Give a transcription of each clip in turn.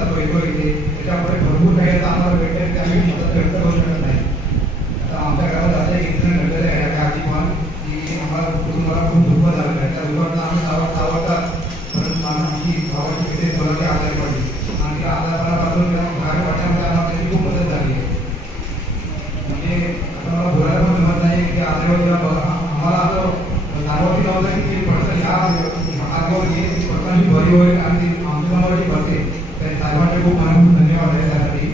प्रतिसाद बघितलो इथे त्याच्यामुळे भरपूर काही आम्हाला भेटते ते आम्ही मदत व्यक्त करू शकत नाही. आता आमच्या घरात असं एक इन्सिडेंट घडलेलं आहे याच्या आधी पण की आम्हाला कुटुंबाला खूप दुःख झालेलं आहे. त्या दुःखातून आम्ही सावरतात परंतु आमची भावाची तिथे मुलाची आजारी पडली आणि तिला आजारपणापासून बाहेर पडण्यामध्ये आम्हाला त्याची खूप मदत झाली आहे. म्हणजे आता मला बोलायला पण जमत नाही की आजूबाजूला आम्हाला असं जाणवती नव्हतं की ती पडसं ह्या मार्गावर येईल पडसाची भरी होईल आणि ती आमच्या मनावरची पडते. त्या साहेबांचे खूप मनापासून धन्यवाद आहे त्यासाठी.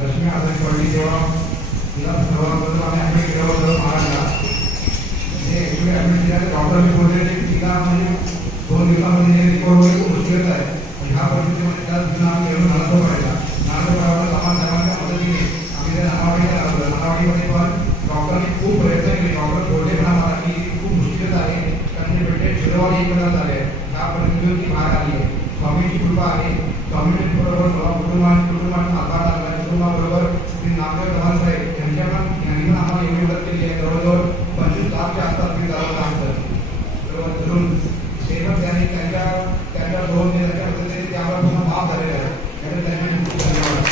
लक्ष्मी आजारी पडली तेव्हा तिला सर्वांबद्दल आम्ही ॲडमिट केलं होतं महाराजला. ते ॲक्च्युली ॲडमिट केल्याने डॉक्टरने बोलले की तिला म्हणजे 2 दिवसामध्ये रिकवर होईल खूप मुश्किल आहे. ह्या परिस्थितीमध्ये त्याला तिथून आम्ही घेऊन नांदतो पडायला सामान साहेबांच्या मदतीने आम्ही त्या नानावाडीला लागलो. नानावाडीमध्ये पण डॉक्टरने खूप प्रयत्न केले. डॉक्टर बोलले पण आम्हाला की खूप मुश्किल आहे कारण ते बेटे शुक्रवारी एकत्र झाले. ह्या परिस्थितीतून ती बाहेर आली आहे. स्वामींची कृपा आहे. स्वामींची बरोबर कुटुंबाने हातभार लागला. कुटुंबाबरोबर श्री नामदेव चव्हाण साहेब यांनी पण आम्हाला एवढी मदत केली आहे. जवळजवळ 25 लाखच्या आसपास मी झालं काम धरून सेवक त्यांनी त्यांच्या दोन दिवसाच्या पद्धतीने ते आम्हाला पूर्ण माफ झालेलं आहे. त्यामुळे त्यांचे खूप धन्यवाद.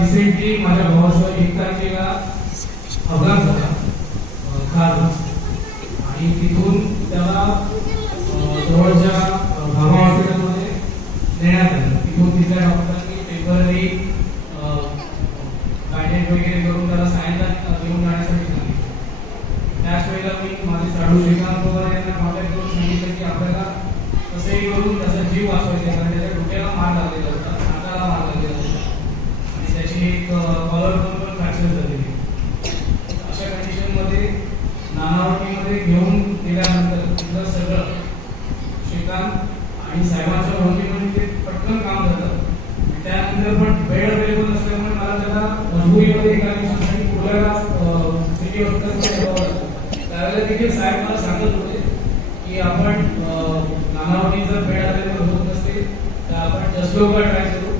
रिसेंटली माझ्या भावाचा 1 तारखेला अपघात झाला कार आणि तिथून त्याला जवळच्या भामा हॉस्पिटलमध्ये औषधी करून त्याचा जीव वाचवायचा, कारण त्याच्या डोक्याला मार लागलेला होता, नाकाला मार लागलेला होता आणि त्याची एक कॉलर पण फ्रॅक्चर झालेली. अशा कंडिशनमध्ये नानावटीमध्ये घेऊन गेल्यानंतर तिथलं सगळं श्रीकांत आणि साहेबांच्या ओळखीमध्ये ते पटकन काम झालं. त्यानंतर पण बेड अवेलेबल नसल्यामुळे मला त्याला मजबुरीमध्ये एका दिवसासाठी पुण्याला सिटी हॉस्पिटलमध्ये त्यावेळेला देखील साहेब मला सांगत होते की आपण नानावटी जर बेड अवेलेबल होत नसते तर आपण जसलोकला ट्राय करू,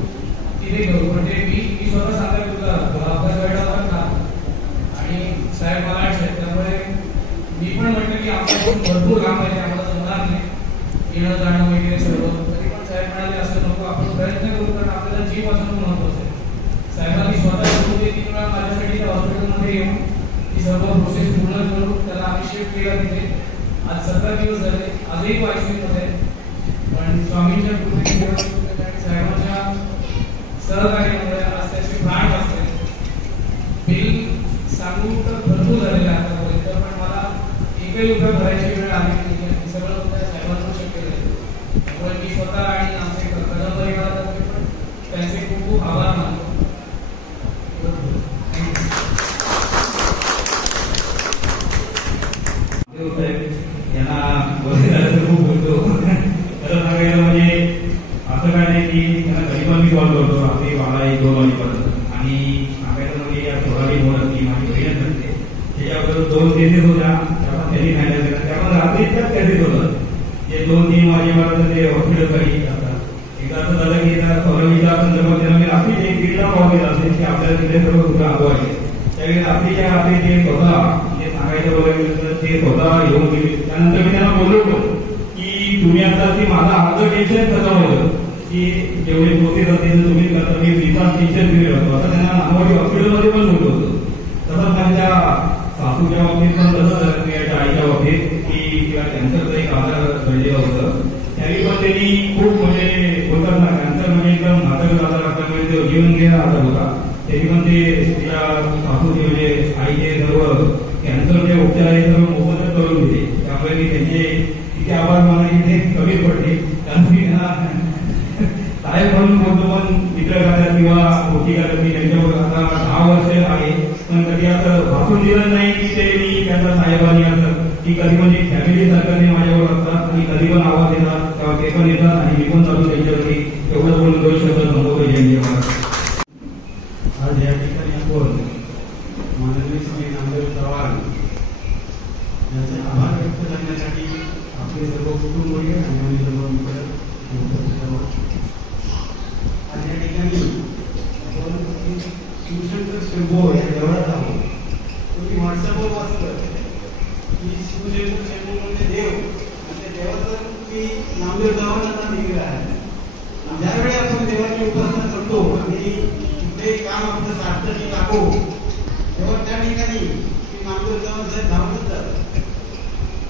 तिथे करू. पण ते मी स्वतः सांगायला तुला आपल्या बेडावर का, आणि साहेब मला आहेत. त्यामुळे मी पण म्हटलं की आपल्याकडून भरपूर काम आहे, आम्हाला जमणार नाही येणं जाणं वगैरे सर्व. तरी पण साहेब म्हणाले असं नको, आपण प्रयत्न करू, कारण आपल्याला जीव वाचवणं महत्वाचं आहे. साहेबांनी स्वतः 2-3 वेळा माझ्यासाठी त्या हॉस्पिटलमध्ये येऊन ती सर्व प्रोसेस पूर्ण करून त्याला आम्ही शिफ्ट केला तिथे. आज 17 दिवस झाले, आजही वायसीमध्ये. पण स्वामींच्या कृपेने आणि साहेबांच्या सहकार्यामुळे आज त्याचे प्राण वाचले. बिल सांगून तर भरपूर झालेलं आहे आतापर्यंत, पण मला एकही रुपया भरायची वेळ आली नाही. हे सगळं साहेबांना शक्य झालं. त्यामुळे मी स्वतः आणि आमचे कदम परिवारातर्फे पण त्यांचे खूप खूप आभार मानतो. यांना बरे झालं तर खूप बोलतो. खरं सांगायचं म्हणजे असं काय नाही की त्यांना कधी पण मी कॉल करतो रात्री 12-1-2 वाजेपर्यंत. आणि सांगायचं म्हणजे या थोराडी मोडत की माझी बहीणच नसते, त्याच्याबरोबर 2 केसेस होत्या, त्या पण त्यांनी खायला दिल्या, त्या पण रात्रीच्याच केसेस होतात. ते 2-3 वाजेपर्यंत ते हॉस्पिटलकडे जातात. एकदा असं झालं की त्या थोराडीच्या संदर्भात त्यांना मी रात्री 1-1:30ला कॉल केला असेल की आपल्याला तिथे सर्व सुद्धा अनुभव आहे. त्यावेळी रात्रीच्या रात्री ते स्वतः म्हणजे सांगायचं बघायला तर ते स्वतः येऊन गेले. त्यानंतर मी त्यांना बोललो की तुम्ही आता की माझा अर्ध टेन्शन कसं होतं की जेवढे प्रोसेस असेल तुम्ही करता, मी विचार टेन्शन फ्री राहतो. आता त्यांना नागवाडी हॉस्पिटलमध्ये पण बोललो होतो. तसंच त्यांच्या सासूच्या बाबतीत पण तसं झालं की याच्या आईच्या बाबतीत की तिला कॅन्सरचा एक आजार घडलेलं होतं. त्यावेळी पण त्यांनी खूप म्हणजे बोलतात ना, कॅन्सर म्हणजे एकदम घातक आजार असल्यामुळे तो जीवन गेला आजार होता. तरी पण ते तिच्या सासूचे म्हणजे आईचे सर्व कॅन्सरचे उपचार आहे सर्व मोफतच करून दिले. त्यामुळे मी त्यांचे तिथे आभार मानायचे ते कमी पडले. कारण मी साहेब म्हणून बोलतो, पण मित्रकार्यात किंवा गोष्टी करत मी त्यांच्यावर आता 10 वर्ष आहे, पण कधी असं भासून दिलं नाही की ते मी त्यांचा साहेबांनी असं की कधी म्हणजे फॅमिली सारखं माझ्यावर असतात आणि कधी पण आवाज येतात तेव्हा ते पण येतात आणि मी पण चालू त्यांच्यावरती एवढं बोलून 2 शब्द थांबवतो. आज या ठिकाणी आपण माननीय श्री नामदेव चव्हाण यांचे आभार व्यक्त करण्यासाठी आपले सर्व कुटुंबीय आणि आम्ही सर्व मित्र उपस्थित आहोत. आज या ठिकाणी आपण शिवशंकर शेंबो या देवळात आहोत. तुम्ही व्हॉट्सअपवर वाचलं की शिवशंकर शेंबो म्हणजे देव, आणि त्या देवाचं तुम्ही नामदेव चव्हाणांना दिलेलं आहे. ज्यावेळी आपण देवाची उपासना करतो आणि ते काम आपलं सार्थकी दाखवू, तेव्हा त्या ठिकाणी नामदेव चव्हाण साहेब धावतच जातात.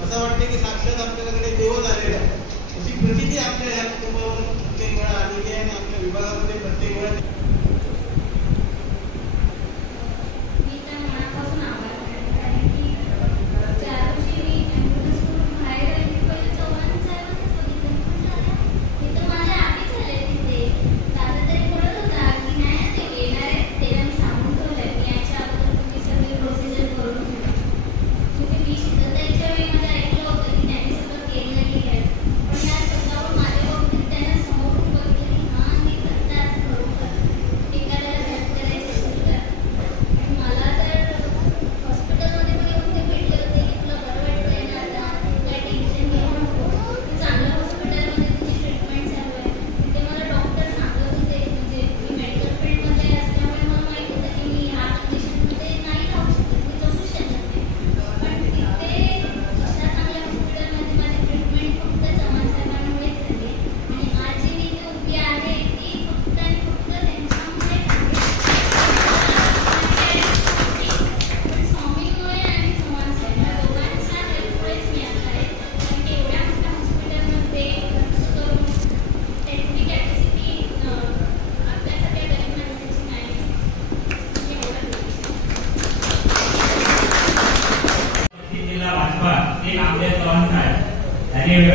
असं वाटतं की साक्षात आपल्याकडे देवच आलेला आहे, अशी प्रचिती आपल्या ह्या कुटुंबावर प्रत्येक वेळा आलेली आहे आणि आपल्या विभागामध्ये प्रत्येक वेळा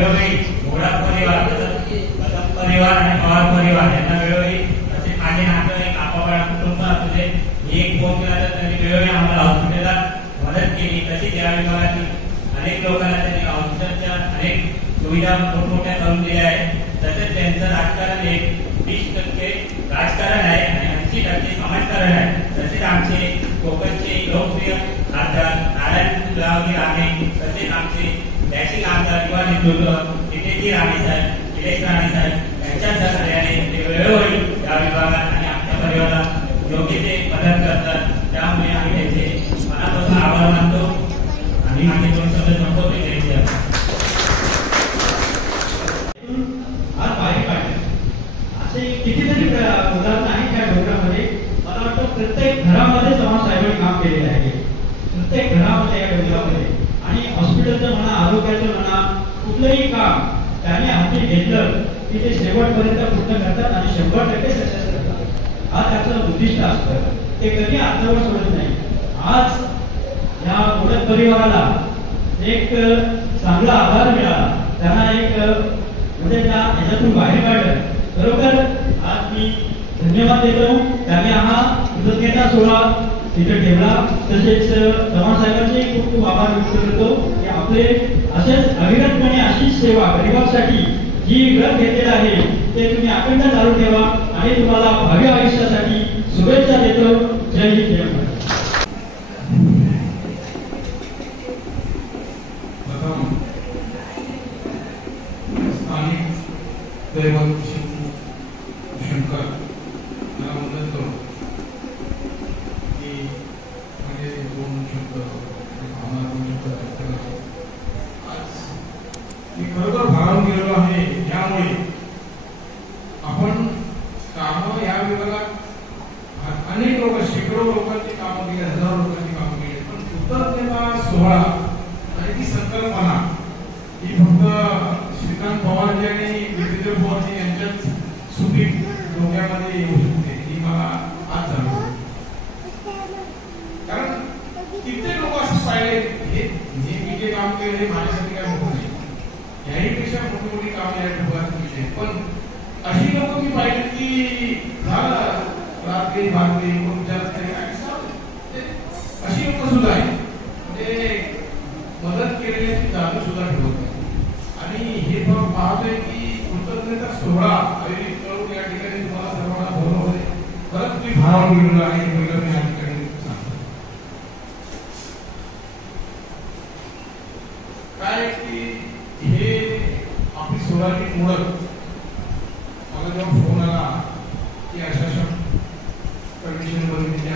वेळोवेळी घोडा परिवार कदम परिवार आणि पवार परिवार यांना वेळोवेळी तसे माझे नातेवाईक आपापल्या कुटुंब असू दे एक फोन केला तर त्यांनी वेळोवेळी आम्हाला हॉस्पिटलला मदत केली. तशीच या विभागातील अनेक लोकांना त्यांनी हॉस्पिटलच्या अनेक सुविधा मोठमोठ्या करून दिल्या आहेत. तसेच त्यांचं राजकारण एक 20% राजकारण आहे आणि 80% समाजकारण आहे. तसेच आमचे कोकणचे लोकप्रिय खासदार नारायण राणे तसेच आमचे डॅशिंग आमदार युवा नेतृत्व नितेजी राणे साहेब निलेश राणे साहेब यांच्या सहकार्याने ते वेळोवेळी या विभागात आणि आमच्या परिवाराला योग्य ते मदत करतात. त्यामुळे आम्ही त्यांचे मनापासून आभार मानतो आणि माझे 2 शब्द संपवतो. आज बाहेर काढले असे कितीतरी उदाहरण आहेत त्या डोंगरामध्ये. मला वाटतं प्रत्येक घरामध्ये चव्हाण साहेबांनी काम केलेलं आहे. प्रत्येक घरामध्ये या डोंगरामध्ये आणि हॉस्पिटलचं म्हणा आरोग्याचं म्हणा कुठलंही काम त्याने हाती घेतलं की ते शेवटपर्यंत पूर्ण करतात आणि 100% सक्सेस करतात. हा त्याचं उद्दिष्ट असतं. ते कधी अर्धवट सोडत नाही. आज या मोडक परिवाराला एक चांगला आधार मिळाला. त्यांना एक म्हणजे त्याच्यातून बाहेर काढलं. बरोबर आज मी धन्यवाद देतो. त्यांनी हा कृतज्ञता सोहळा तिथे ठेवला. तसेच चव्हाण साहेबांचे खूप खूप आभार व्यक्त करतो की आपले असेच अविरतपणे अशीच सेवा गरिबांसाठी जी व्रत घेतलेलं आहे ते तुम्ही अखंड चालू ठेवा आणि तुम्हाला भावी आयुष्यासाठी शुभेच्छा देतो. जय हिंद जय महाराष्ट्र. दैवत शंकर यांना वंदन करून की म्हणजे 2 शब्द भावना 2 शब्द व्यक्त करतो. आज मी खरोखर भारावून गेलेलो आहे. त्यामुळे आपण कामं या विभागात अनेक लोक शेकडो लोकांची कामं केली, हजारो लोकांची कामं केली, पण कृतज्ञता सोहळा आणि ती संकल्पना ही फक्त श्रीकांत पवारजी आणि विजेंद्र पवारजी यांच्याच सुपीक डोक्यामध्ये येऊ शकते ही मला आज जाणवलं. कारण कित्येक लोक असं पाहिले हे मी जे काम केलं हे माझ्यासाठी काय मोठं नाही. याहीपेक्षा मोठी मोठी कामं या विभागात केली आहेत. पण अशी लोक मी पाहिली की झालं रात्री भागली विचारत अशी लोक सुद्धा आहेत. म्हणजे मदत केलेल्याची जादू सुद्धा ठेवत नाही. आणि हे पाहतोय की कृतज्ञता सोहळा आयोजित करून या ठिकाणी तुम्हाला सर्वांना बोलवले. परत तुम्ही भारावून गेलेला आहे पहिलं मी या ठिकाणी सांगतो. काय की हे आपली सोहळ्याची ओळख मला जेव्हा फोन आला की अशा कंडिशन मध्ये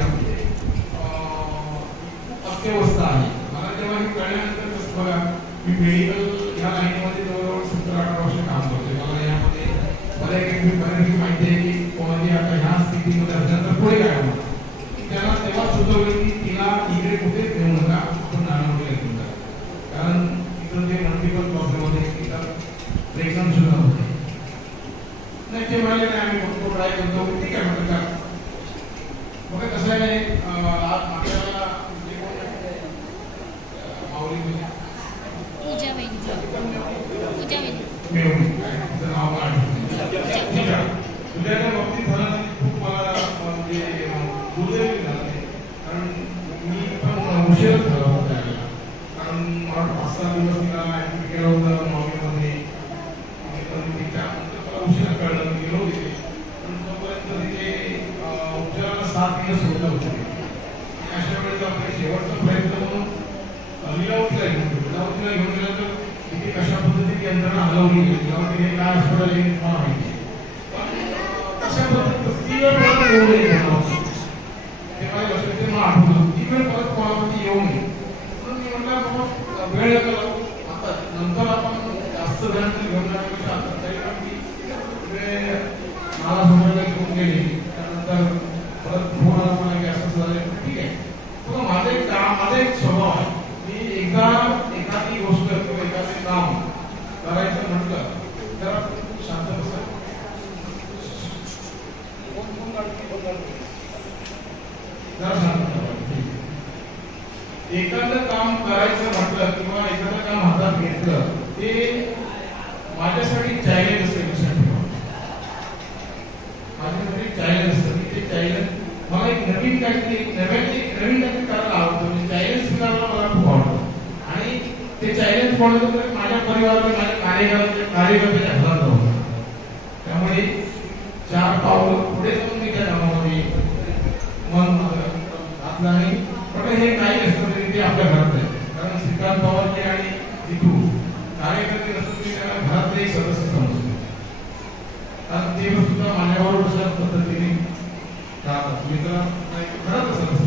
अत्यवस्था आहे. मला जेव्हा हे कळल्यानंतर कसं बघा मी मेडिकल या लाईनमध्ये जवळजवळ 17-18 वर्ष काम करतोय. मला यामध्ये बऱ्यापैकी माहिती आहे की कोणाची आता ह्या स्थितीमध्ये असल्यानंतर पुढे काय होणार. त्याला तेव्हा सुचवलं की तिला इकडे कुठे घेऊ नका, आपण नानावडीला घेऊन जा. कारण तिथं ते मल्टिपल प्रॉब्लेम होते, तिथं प्रेग्नंट सुद्धा होते. नाही ते म्हणाले नाही आम्ही बघतो ट्राय करतो. ठीक आहे म्हटलं का बघा कसं आहे आपल्याला जे कोण माऊली पूजा मिळून तिचं नाव उद्याच्या बाबतीत झालं खूप मला म्हणजे दुर्दैवी झालं. कारण मी पण उशीरच झाला होता त्यावेळेला. कारण मला 5-6 दिवस तिला ऍडमिट केलं होतं माऊलीमध्ये. त्यानंतर मला उशिरा कळलं मी गेलो तिथे. पण तोपर्यंत तिथे उपचाराला 7 दिवस होत होते. अशा वेळेस आपला शेवटचा प्रयत्न म्हणून लीलावतीला घेऊन गेलं तर तिथे कशा पद्धतीने यंत्रणा हलवली गेली. लीलावतीने काय हॉस्पिटल आहे मला माहिती. पण तशा पद्धतीने ती वेळ परत येऊ नये ते माझ्या लक्षात मला आठवलं. ती वेळ परत कोणावरती येऊ नये म्हणून मी म्हटलं बाबा वेळ आता नंतर आपण जास्त जणांना घेऊन जाण्यापेक्षा आता तरी पण ती मला समजायला घेऊन गेली. त्यानंतर परत फोन आला मला की असं झालं. ठीक आहे बघा माझा एक स्वभाव आहे. मी एखादी गोष्ट किंवा एखादे काम करायचं म्हटलं तर शांत बसा. एखादं काम करायचं म्हटलं किंवा एखादं काम हातात घेतलं ते बोलायचं तर माझ्या परिवारात माझ्या कार्यकर्त्याच्या घरात जाऊन, त्यामुळे 4 पाऊल पुढे जाऊन मी त्या कामामध्ये मन घातलं नाही. पण हे काही असतं तरी ते आपल्या घरात आहे. कारण श्रीकांत पवारजी आणि जितू कार्यकर्ते नसतात मी त्यांना घरातले एक सदस्य समजतो. कारण ते सुद्धा माझ्याबरोबर अशा पद्धतीने मित्र घरात सदस्य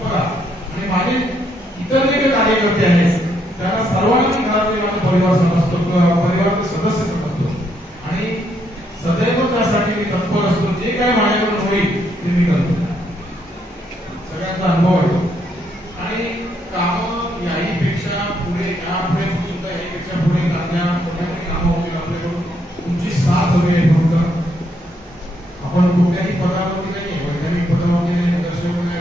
बघा. आणि माझे इतर जे काही कार्यकर्ते आहेत त्यांना सर्वांनी घरातले माझा परिवार समजतो, परिवाराचे सदस्य समजतो आणि सदैव त्यासाठी मी तत्पर असतो. जे काय माझ्याकडून होईल ते मी करतो. सगळ्यांचा अनुभव आहे आणि काम याहीपेक्षा पुढे यापुढे सुद्धा याहीपेक्षा पुढे करण्या कामं होतील आपल्याकडून. तुमची साथ हवी आहे. फक्त आपण कुठल्याही पदावरती नाही, वैधानिक पदावरती नाही, नगरसेवक नाही,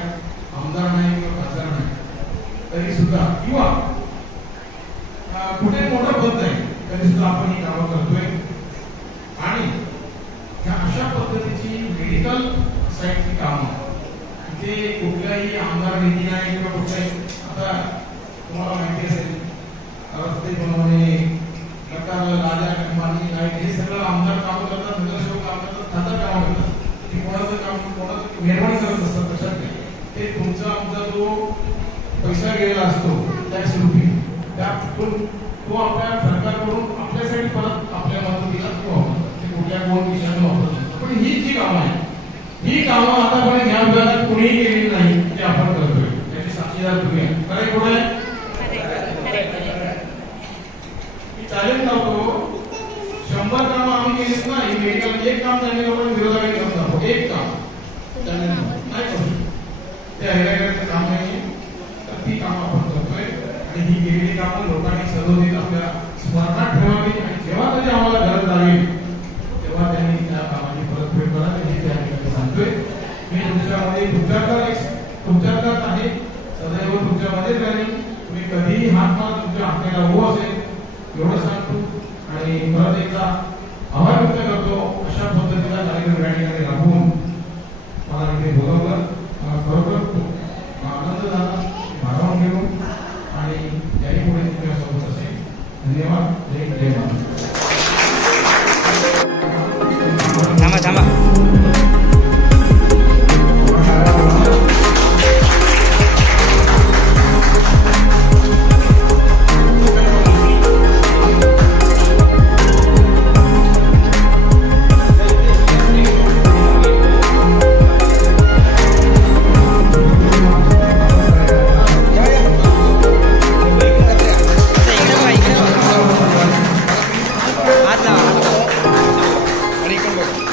आमदार नाही किंवा खासदार नाही, तरी सुद्धा किंवा कुठे मोठं पद नाही तरी सुद्धा आपण ही कामं करतोय. आणि ह्या अशा पद्धतीची मेडिकल साईडची कामं ते कुठल्याही आमदार निधी नाही किंवा कुठल्याही, आता तुम्हाला माहिती असेल रस्ते बनवणे, गटार लाद्या बांधणी लाईट हे सगळं आमदार कामं करतात, नगरसेवक काम करतात, खासदार कामं करतात. ते कोणाचं काम कोणाचं निर्माण करत असतात. लक्षात घ्या, ते तुमचा आमचा जो पैसा गेलेला असतो टॅक्स रुपी त्यातून तो आपल्या सरकारकडून आपल्यासाठी परत आपल्या मदतीला तो वापरतात. ते कुठल्या कोण विषयाने वापरतात. पण ही जी कामं आहे ही कामं आतापर्यंत ह्या विभागात कुणीही केलेली नाही ते आपण करतोय. त्याची साक्षीदार तुम्ही आहे. खरं कुठे आहे मी चालेल नव्हतो 100 कामं आम्ही केलीच नाही. मेडिकल एक काम त्यांनी लोकांनी विरोधाकडे घेऊन जातो. एक काम त्यांनी नाही करू ते हरियाणाचं काम नाही. तर ती कामं आपण करतोय आणि ही केलेली कामं लोकांनी सदोदित आपल्या स्मरणात ठेवावी आणि जेव्हा कधी आम्हाला गरज लागेल तेव्हा त्यांनी त्या कामाची परतफेड करावी हे त्या ठिकाणी सांगतोय. मी तुमच्यामध्ये तुमच्याकडे आहे, सदैव तुमच्यामध्येच राहील. तुम्ही कधीही हात मारा तुमच्या आपल्याला हो असेल एवढं सांगतो. आणि परत एकदा आभार व्यक्त करतो. अशा पद्धतीचा कार्यक्रम या ठिकाणी राबवून मला इथे बोलवलं. खरोखर आनंद झाला. भारावून गेलो आणि याही पुढे तुमच्यासोबत असेल. धन्यवाद. जय महाराज. आणि इकडे बघ.